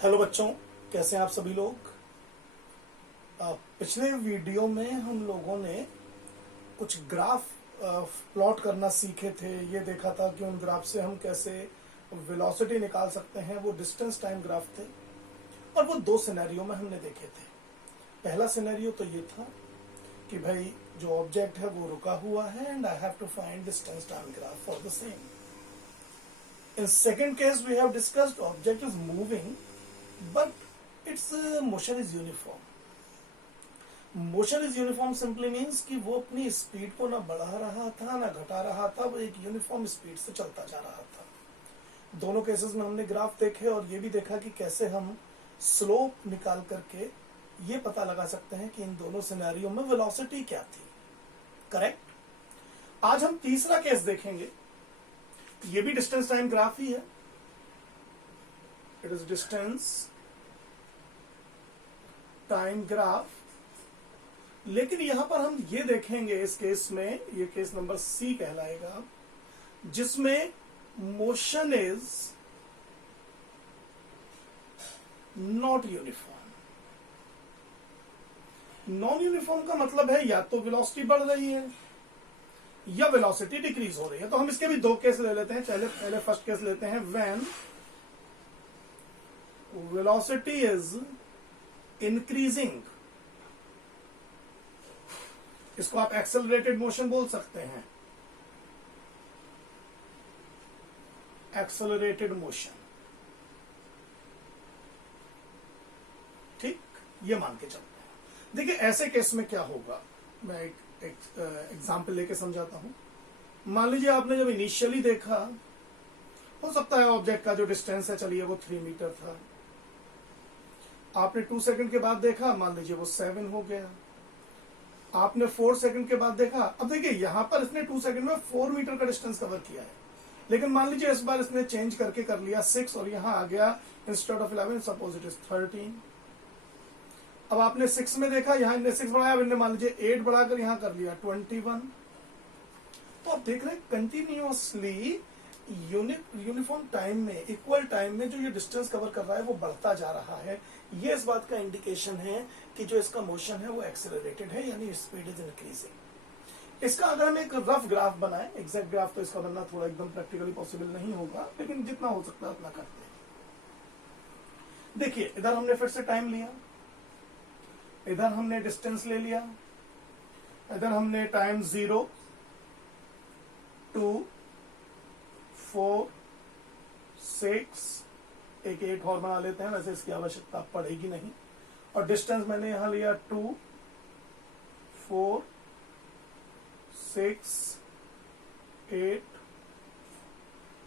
Hello बच्चों, कैसे हैं आप सभी लोग। पिछले वीडियो में हम लोगों ने कुछ ग्राफ प्लॉट करना सीखे थे। ये देखा था कि उन ग्राफ से हम कैसे वेलोसिटी निकाल सकते हैं। वो डिस्टेंस टाइम ग्राफ थे और वो दो सिनेरियो में हमने देखे थे। पहला सिनेरियो तो ये था कि भाई जो ऑब्जेक्ट है वो रुका हुआ है and I have to find distance time graph for the same. In second case, we have discussed object is moving, but its motion is uniform. Motion is uniform simply means कि वो अपनी speed को ना बढ़ा रहा था ना घटा रहा था, वो एक यूनिफॉर्म स्पीड से चलता जा रहा था। दोनों केसेस में हमने ग्राफ देखे और ये भी देखा कि कैसे हम स्लोप निकाल करके ये पता लगा सकते हैं कि इन दोनों सिनेरियो में वेलोसिटी क्या थी। करेक्ट। आज हम तीसरा केस देखेंगे। ये भी डिस्टेंस टाइम ग्राफ ही है। It is distance time graph, लेकिन यहां पर हम ये देखेंगे इस केस में, ये केस नंबर सी कहलाएगा, जिसमें motion is not uniform. Non uniform का मतलब है या तो वेलोसिटी बढ़ रही है या वेलोसिटी डिक्रीज हो रही है। तो हम इसके भी दो केस ले लेते हैं। पहले फर्स्ट केस लेते हैं, व्हेन वेलोसिटी इज इंक्रीजिंग। इसको आप एक्सेलरेटेड मोशन बोल सकते हैं, एक्सेलरेटेड मोशन। ठीक, ये मान के चलते हैं। देखिए ऐसे केस में क्या होगा, मैं एक एग्जाम्पल लेके समझाता हूं। मान लीजिए आपने जब इनिशियली देखा, हो सकता है ऑब्जेक्ट का जो डिस्टेंस है, चलिए वो 3 मीटर था। आपने 2 सेकंड के बाद देखा, मान लीजिए वो 7 हो गया। आपने 4 सेकंड के बाद देखा। अब देखिए यहां पर इसने 2 सेकंड में 4 मीटर का डिस्टेंस कवर किया है, लेकिन मान लीजिए इस बार इसने चेंज करके कर लिया 6 और यहां आ गया instead of 11 suppose it is 13। अब आपने 6 में देखा, यहां इनने 6 बढ़ाया, अब इनने मान लीजिए 8 बढ़ाकर यहां कर लिया 21। तो आप देख रहे हैं कंटिन्यूअसली यूनिफॉर्म टाइम में, इक्वल टाइम में जो ये डिस्टेंस कवर कर रहा है वो बढ़ता जा रहा है। ये इस बात का इंडिकेशन है कि जो इसका मोशन है वो एक्सेलरेटेड है, यानी स्पीड इज इंक्रीजिंग। इसका अगर हम एक रफ ग्राफ बनाए, एग्जैक्ट ग्राफ तो इसका बनना थोड़ा एकदम प्रैक्टिकली पॉसिबल नहीं होगा, लेकिन जितना हो सकता है उतना करते हैं। देखिए इधर हमने फिर से टाइम लिया, इधर हमने डिस्टेंस ले लिया, इधर हमने टाइम 0, 2, 4, 6, एक 8 और बना लेते हैं, वैसे इसकी आवश्यकता पड़ेगी नहीं। और डिस्टेंस मैंने यहां लिया 2, 4, 6, 8,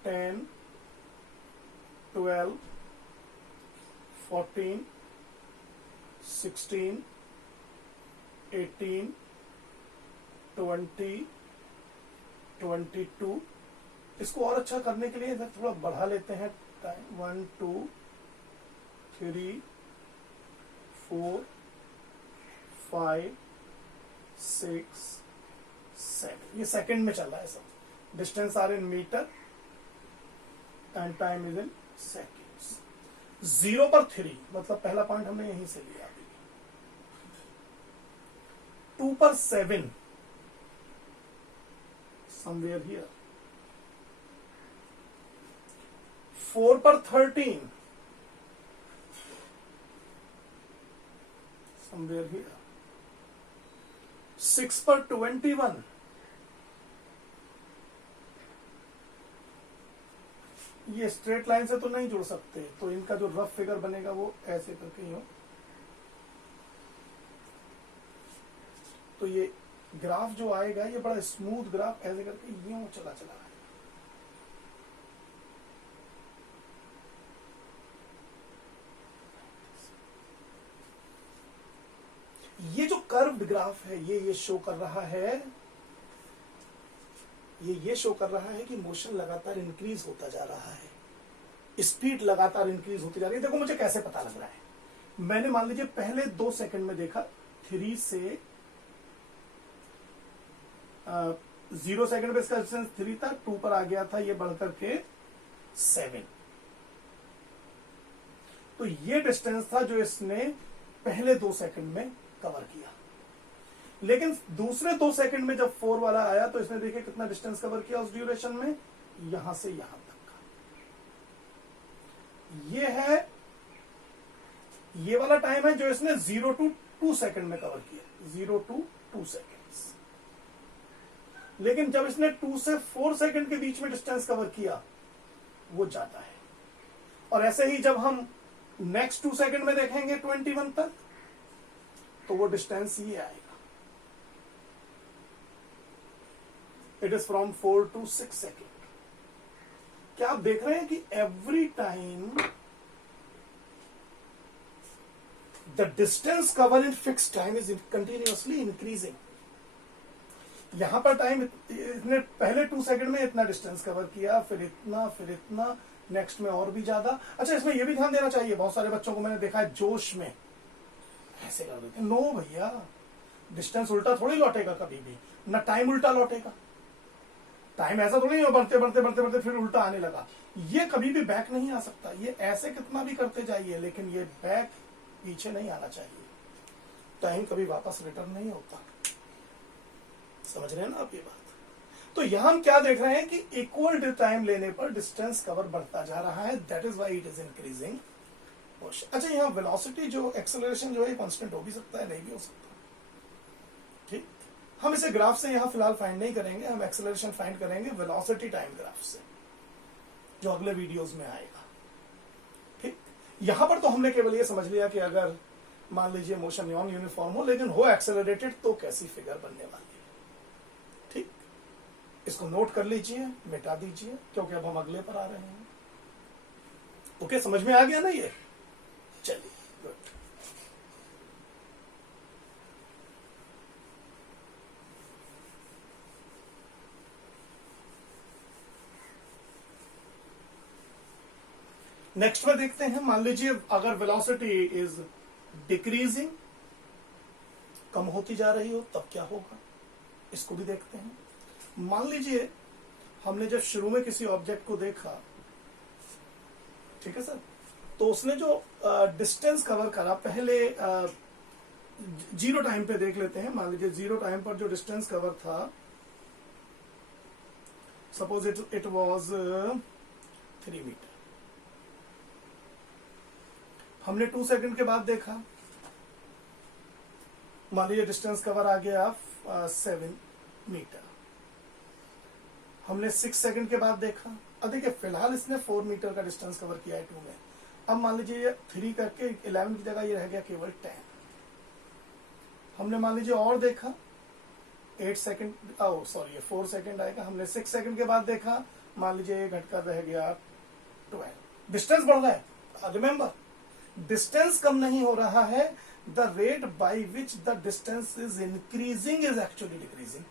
10, 12, 14, 16, 18, 20, 22। इसको और अच्छा करने के लिए इधर थोड़ा बढ़ा लेते हैं टाइम। 1, 2, 3, 4, 5, 6, 7। ये सेकंड में चल रहा है सब। Distance are in metre and time is in seconds. 0 पर 3 मतलब पहला पॉइंट हमने यहीं से लिया। 2 पर 7 somewhere here। 4 पर 13 somewhere here। 6 पर 21 ये स्ट्रेट लाइन से तो नहीं जुड़ सकते, तो इनका जो रफ फिगर बनेगा वो ऐसे करके ही हो। तो ये ग्राफ जो आएगा ये बड़ा स्मूथ ग्राफ ऐसे करके यूं चला चला है। ये जो कर्व्ड ग्राफ है ये शो कर रहा है, ये शो कर रहा है कि मोशन लगातार इंक्रीज होता जा रहा है, स्पीड लगातार इंक्रीज होती जा रही है। देखो मुझे कैसे पता लग रहा है। मैंने मान लीजिए पहले 2 सेकंड में देखा, 3 से 0 सेकंड पे इसका डिस्टेंस 3 था, 2 पर आ गया था, ये बढ़कर के 7। तो ये डिस्टेंस था जो इसने पहले 2 सेकंड में कवर किया। लेकिन दूसरे 2 सेकंड में जब 4 वाला आया तो इसने देखिए कितना डिस्टेंस कवर किया उस ड्यूरेशन में, यहां से यहां तक का। ये है, ये वाला टाइम है जो इसने 0 to 2 सेकंड में कवर किया, 0 to 2 सेकंड्स। लेकिन जब इसने 2 से 4 सेकंड के बीच में डिस्टेंस कवर किया वो ज्यादा है। और ऐसे ही जब हम नेक्स्ट 2 सेकंड में देखेंगे 21 तक, तो वो डिस्टेंस ये आएगा, it is from 4 to 6 second. क्या आप देख रहे हैं कि every time the distance cover in fix time is continuously increasing. यहां पर टाइम इसने पहले 2 सेकंड में इतना डिस्टेंस कवर किया, फिर इतना, नेक्स्ट में और भी ज्यादा। अच्छा, इसमें यह भी ध्यान देना चाहिए, बहुत सारे बच्चों को मैंने देखा है जोश में ऐसे कर देते हैं। नो भैया, डिस्टेंस उल्टा थोड़ी लौटेगा कभी भी, ना टाइम उल्टा लौटेगा। टाइम ऐसा थोड़ी नहीं बढ़ते बढ़ते बढ़ते बढ़ते फिर उल्टा आने लगा, ये कभी भी बैक नहीं आ सकता। ये ऐसे कितना भी करते जाइए, लेकिन ये बैक पीछे नहीं आना चाहिए। टाइम कभी वापस रिटर्न नहीं होता। समझ रहे हैं ना आप ये बात? तो यहां हम क्या देख रहे हैं कि इक्वल टाइम लेने पर डिस्टेंस कवर बढ़ता जा रहा है, that is why it is increasing. अच्छा, यहाँ वेलोसिटी जो एक्सेलरेशन जो है कांस्टेंट हो भी सकता है, नहीं भी हो सकता। ठीक, हम इसे ग्राफ से यहां फिलहाल फाइंड नहीं करेंगे, हम एक्सेलरेशन फाइंड करेंगे वेलोसिटी टाइम ग्राफ से, जो अगले वीडियोस में आएगा। ठीक, यहां पर तो हमने केवल ये समझ लिया कि अगर मान लीजिए मोशन नॉन यूनिफॉर्म हो लेकिन हो एक्सेलरेटेड, तो कैसी फिगर बनने वाली है। ठीक, इसको नोट कर लीजिए, मिटा दीजिए, क्योंकि अब हम अगले पर आ रहे हैं। ओके, समझ में आ गया ना ये? चलिए, गुड। नेक्स्ट में देखते हैं, मान लीजिए अगर वेलोसिटी इज डिक्रीजिंग, कम होती जा रही हो, तब क्या होगा, इसको भी देखते हैं। मान लीजिए हमने जब शुरू में किसी ऑब्जेक्ट को देखा, ठीक है सर, तो उसने जो डिस्टेंस कवर करा, पहले 0 टाइम पे देख लेते हैं। मान लीजिए 0 टाइम पर जो डिस्टेंस कवर था, सपोज इट वाज 3 मीटर। हमने 2 सेकंड के बाद देखा, मान लीजिए डिस्टेंस कवर आ गया 7 मीटर। हमने 6 सेकंड के बाद देखा, अब देखिए फिलहाल इसने 4 मीटर का डिस्टेंस कवर किया है 2 में। अब मान लीजिए 3 करके 11 की जगह ये रह गया केवल 10। हमने मान लीजिए और देखा 8 सेकंड, सॉरी 4 सेकंड आएगा। हमने 6 सेकंड के बाद देखा, मान लीजिए ये घटकर रह गया 12। डिस्टेंस बढ़ रहा है, रिमेंबर डिस्टेंस कम नहीं हो रहा है, the rate by which the distance is increasing is actually decreasing.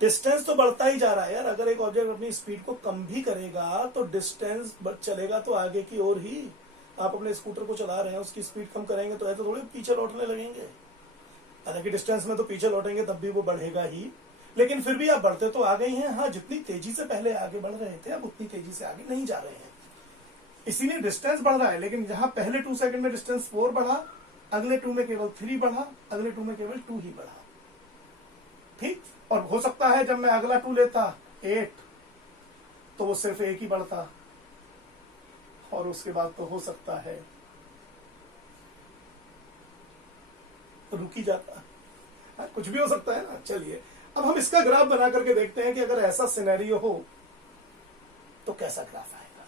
Distance तो बढ़ता ही जा रहा है यार। अगर एक ऑब्जेक्ट अपनी स्पीड को कम भी करेगा तो डिस्टेंस चलेगा तो आगे की ओर ही। आप अपने स्कूटर को चला रहे हैं, उसकी स्पीड कम करेंगे तो ऐसे थोड़ी पीछे लौटने लगेंगे। हालांकि डिस्टेंस में तो पीछे लौटेंगे तब भी वो बढ़ेगा ही, लेकिन फिर भी आप बढ़ते तो आ गए हैं। हाँ, जितनी तेजी से पहले आगे बढ़ रहे थे, अब उतनी तेजी से आगे नहीं जा रहे हैं, इसीलिए डिस्टेंस बढ़ रहा है। लेकिन जहां पहले 2 सेकंड में डिस्टेंस 4 बढ़ा, अगले 2 में केवल 3 बढ़ा, अगले 2 में केवल 2 ही बढ़ा। ठीक, और हो सकता है जब मैं अगला 2 लेता 8, तो वो सिर्फ 1 ही बढ़ता, और उसके बाद तो हो सकता है रुक ही जाता। कुछ भी हो सकता है ना। चलिए, अब हम इसका ग्राफ बना करके देखते हैं कि अगर ऐसा सिनेरियो हो तो कैसा ग्राफ आएगा।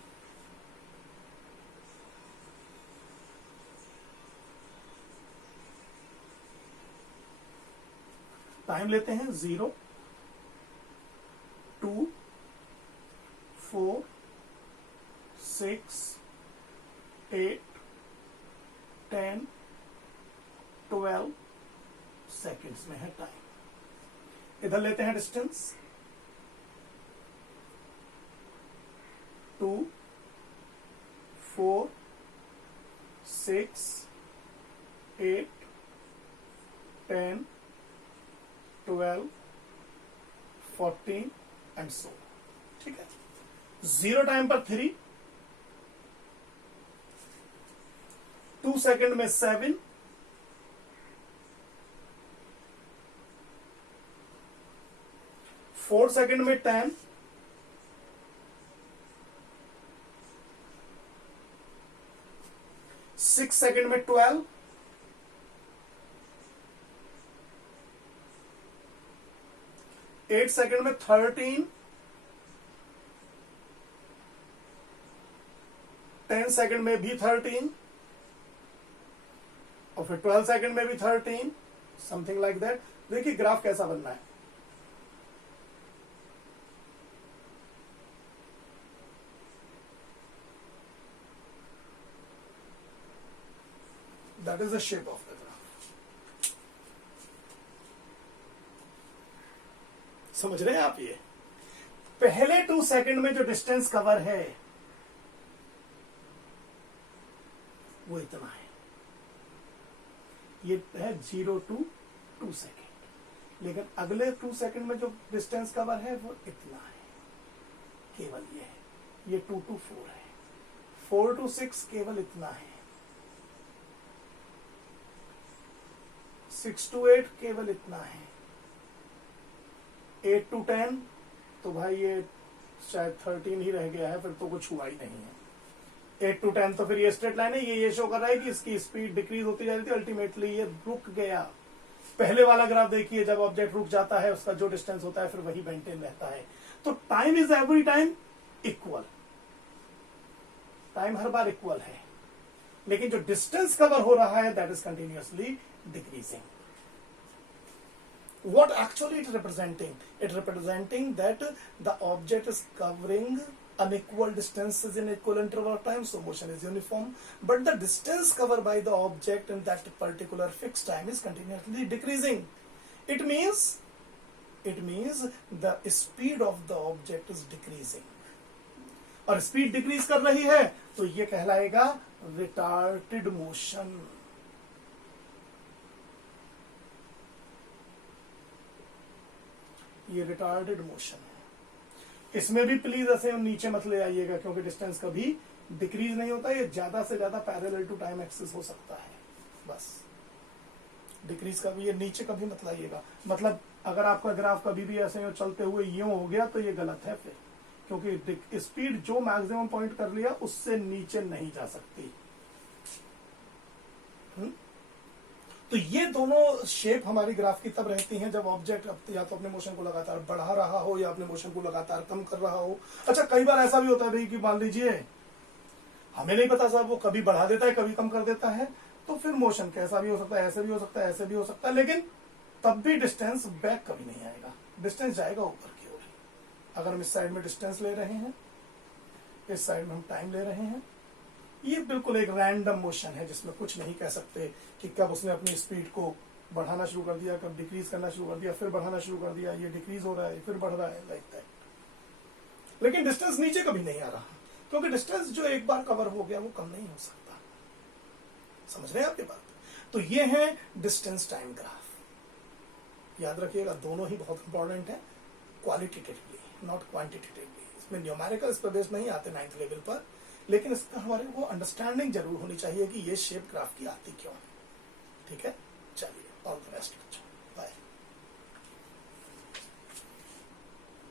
टाइम लेते हैं 0, 2, 4, 6, 8, 10, 12 सेकेंड्स में है टाइम। इधर लेते हैं डिस्टेंस 2, 4, 6, 8, 10, 12, 14 एंड सो। ठीक है, 0 टाइम पर 3, 2 सेकंड में 7, 4 सेकंड में 10, 6 सेकंड में 12, 8 सेकंड में 13, 10 सेकंड में भी 13, और फिर 12 सेकंड में भी 13, समथिंग लाइक दैट। देखिए ग्राफ कैसा बनना है। That is the shape of the graph. समझ रहे हैं आप? ये पहले 2 सेकंड में जो डिस्टेंस कवर है वो इतना है। ये है 0 to 2 सेकंड, लेकिन अगले 2 सेकंड में जो डिस्टेंस कवर है वो इतना है, केवल ये है। ये 2 to 4 है। 4 to 6 केवल इतना है। 6 to 8 केवल इतना है। 8 to 10 तो भाई ये शायद 13 ही रह गया है, फिर तो कुछ हुआ ही नहीं है। 8 to 10 तो फिर ये स्ट्रेट लाइन है। ये शो कर रहा है कि इसकी स्पीड डिक्रीज होती जा रही थी, अल्टीमेटली ये रुक गया। पहले वाला ग्राफ देखिए, जब ऑब्जेक्ट रुक जाता है उसका जो डिस्टेंस होता है फिर वही मेंटेन रहता है। तो time is every time equal, time her bar equal है, लेकिन जो डिस्टेंस कवर हो रहा है that is continuously decreasing. What actually it representing? It representing that the object is covering unequal distances in equal interval of time, so motion is uniform, but the distance covered by the object in that particular fixed time is continuously decreasing. It means the speed of the object is decreasing. और speed decrease कर रही है तो ये कहलाएगा retarded motion. ये retarded motion है। इसमें भी प्लीज ऐसे नीचे मत ले आइएगा, क्योंकि डिस्टेंस कभी डिक्रीज नहीं होता। ये ज्यादा से ज्यादा पैरेलल टू टाइम एक्सिस हो सकता है, बस। डिक्रीज कभी ये नीचे कभी मत लाइएगा। मतलब अगर आपका ग्राफ कभी भी ऐसे चलते हुए यूं हो गया तो ये गलत है फिर, क्योंकि स्पीड जो मैक्सिमम पॉइंट कर लिया उससे नीचे नहीं जा सकती। तो ये दोनों शेप हमारी ग्राफ की तब रहती हैं जब ऑब्जेक्ट या तो अपने मोशन को लगातार बढ़ा रहा हो या अपने मोशन को लगातार कम कर रहा हो। अच्छा, कई बार ऐसा भी होता है भाई कि मान लीजिए हमें नहीं पता साहब, वो कभी बढ़ा देता है कभी कम कर देता है, तो फिर मोशन कैसा भी हो सकता है, ऐसे भी हो सकता है, ऐसे भी हो सकता है, लेकिन तब भी डिस्टेंस बैक कभी नहीं आएगा, डिस्टेंस जाएगा ऊपर की ओर। अगर हम इस साइड में डिस्टेंस ले रहे हैं, इस साइड में हम टाइम ले रहे हैं, ये बिल्कुल एक रैंडम मोशन है जिसमें कुछ नहीं कह सकते कि कब उसने अपनी स्पीड को बढ़ाना शुरू कर दिया, कब डिक्रीज करना शुरू कर दिया, फिर बढ़ाना शुरू कर दिया, ये डिक्रीज हो रहा है फिर बढ़ रहा है, लाइक दैट। लेकिन डिस्टेंस नीचे कभी नहीं आ रहा, क्योंकि डिस्टेंस जो एक बार कवर हो गया वो कम नहीं हो सकता। समझ रहे हैं आपकी बात? तो ये है डिस्टेंस टाइम ग्राफ। याद रखिएगा, दोनों ही बहुत इंपॉर्टेंट है, क्वालिटेटिवली नॉट क्वांटिटेटिवली। इसमें न्यूमेरिकल इस पर बेस नहीं आते 9th लेवल पर, लेकिन इसका हमारे को अंडरस्टैंडिंग जरूर होनी चाहिए कि ये शेप ग्राफ की आती क्यों है। ठीक है, चलिए, ऑल द बेस्ट बच्चों।